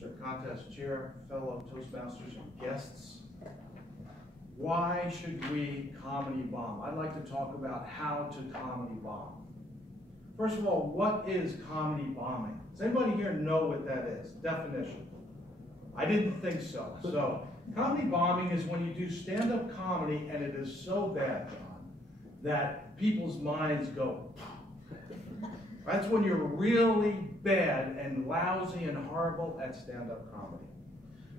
Mr. Contest Chair, fellow Toastmasters and guests. Why should we comedy bomb? I'd like to talk about how to comedy bomb. First of all, what is comedy bombing? Does anybody here know what that is? Definition. I didn't think so. So, comedy bombing is when you do stand-up comedy and it is so bad, John, that people's minds go. That's when you're really bad and lousy and horrible at stand-up comedy.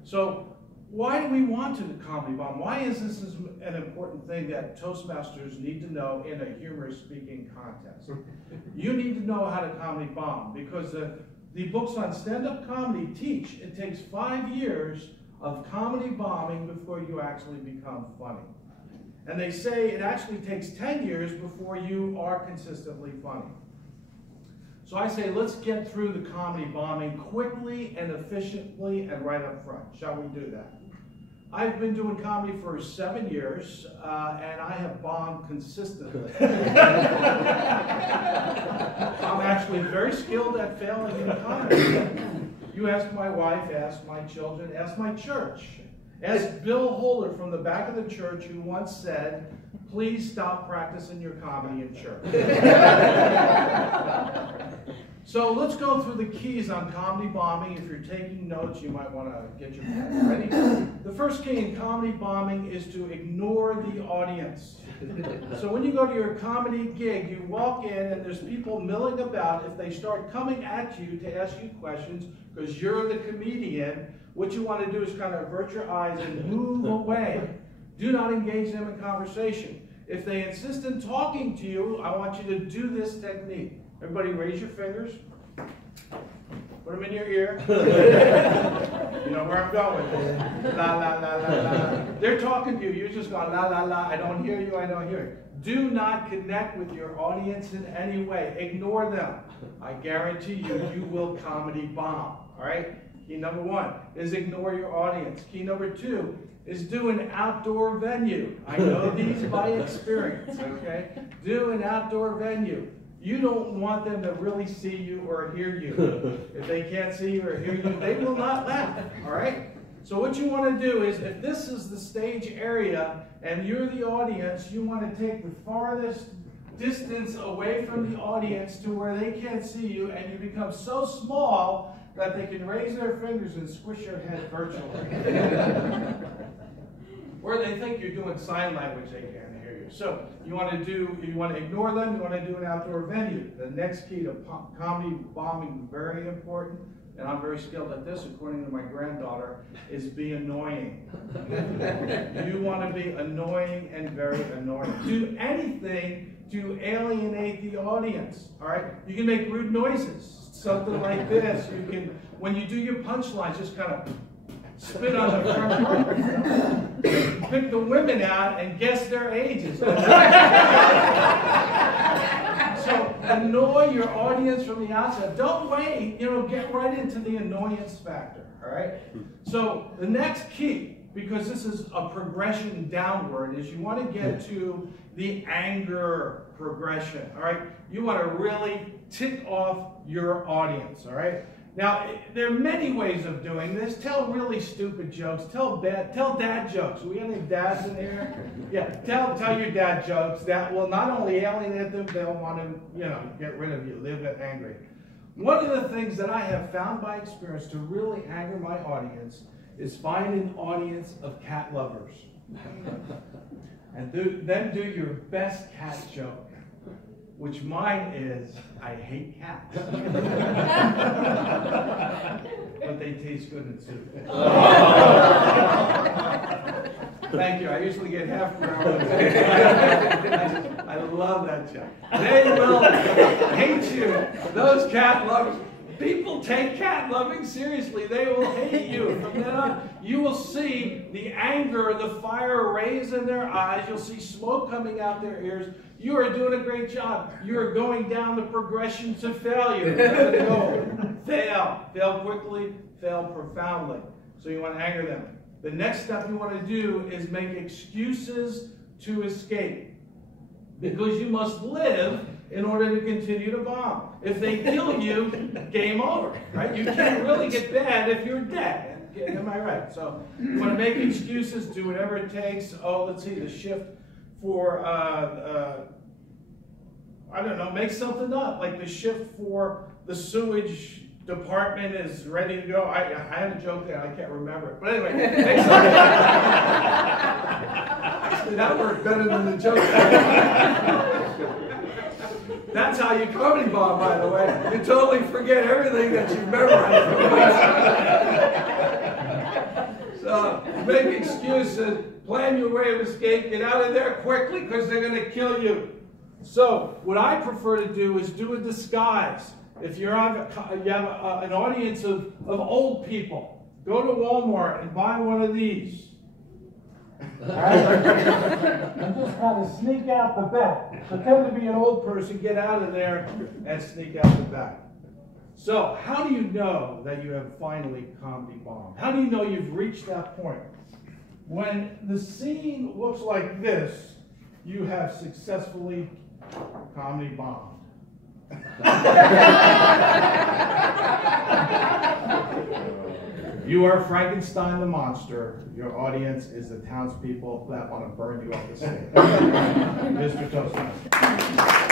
So, why do we want to comedy bomb? Why is this an important thing that Toastmasters need to know in a humorous speaking contest? You need to know how to comedy bomb because the books on stand-up comedy teach it takes 5 years of comedy bombing before you actually become funny. And they say it actually takes 10 years before you are consistently funny. So I say let's get through the comedy bombing quickly and efficiently and right up front. Shall we do that? I've been doing comedy for 7 years, and I have bombed consistently. I'm actually very skilled at failing in comedy. You ask my wife, ask my children, ask my church. Ask Bill Holder from the back of the church who once said, please stop practicing your comedy in church. So let's go through the keys on comedy bombing. If you're taking notes, you might want to get your pen ready. The first key in comedy bombing is to ignore the audience. So when you go to your comedy gig, you walk in and there's people milling about. If they start coming at you to ask you questions, because you're the comedian, what you want to do is kind of avert your eyes and move away. Do not engage them in conversation. If they insist in talking to you, I want you to do this technique. Everybody raise your fingers. Put them in your ear. You know where I'm going with this. La, la, la, la, la. They're talking to you. You're just going, la, la, la. I don't hear you. I don't hear you. Do not connect with your audience in any way. Ignore them. I guarantee you, you will comedy bomb. All right? Key number 1 is ignore your audience. Key number 2 is do an outdoor venue. I know these by experience, okay? Do an outdoor venue. You don't want them to really see you or hear you. If they can't see you or hear you, they will not laugh, all right? So what you want to do is, if this is the stage area and you're the audience, you want to take the farthest distance away from the audience to where they can't see you, and you become so small that they can raise their fingers and squish your head virtually. Or they think you're doing sign language, they can't hear you. So you want to ignore them, you want to do an outdoor venue. The next key to comedy bombing, very important, and I'm very skilled at this according to my granddaughter, is be annoying. You want to be annoying and very annoying. Do anything to alienate the audience, all right? You can make rude noises, something like this. You can, when you do your punchlines, just kind of spit on the front part. Pick the women out and guess their ages. So annoy your audience from the outset. Don't wait, get right into the annoyance factor, all right? So the next key, because this is a progression downward, is you want to get to the anger progression, all right? You want to really tick off your audience, all right? Now, there are many ways of doing this. Tell really stupid jokes. Tell dad jokes. We got any dads in here? Yeah, tell your dad jokes. That will not only alienate them, they'll want to, get rid of you, live angry. One of the things that I have found by experience to really anger my audience is find an audience of cat lovers. And then do your best cat joke. Which mine is, I hate cats. But they taste good in soup. Thank you. I usually get half an hour. I love that joke. They will hate you. Those cat lovers. People take cat loving seriously. They will hate you. From then on, you will see the anger, the fire raise in their eyes. You'll see smoke coming out their ears. You are doing a great job. You are going down the progression to failure. Go. Fail. Fail quickly. Fail profoundly. So you want to anger them. The next step you want to do is make excuses to escape. Because you must live in order to continue to bomb. If they kill you, game over, right? You can't really get bad if you're dead. Am I right? So you want to make excuses, do whatever it takes. Oh, let's see, the shift for, I don't know, make something up. Like the shift for the sewage department is ready to go. I had a joke there, I can't remember it. But anyway, make something up. Actually, that worked better than the joke. That's how you comedy bomb, by the way. You totally forget everything that you've memorized. So, make excuses, plan your way of escape, get out of there quickly because they're going to kill you. So, what I prefer to do is do a disguise. If you have an audience of old people, go to Walmart and buy one of these. And just kind of sneak out the back. Pretend to be an old person, get out of there, and sneak out the back. So, how do you know that you have finally comedy bombed? How do you know you've reached that point? When the scene looks like this, you have successfully comedy bombed. You are Frankenstein the monster. Your audience is the townspeople that want to burn you off the stage. Mr. Toastmaster.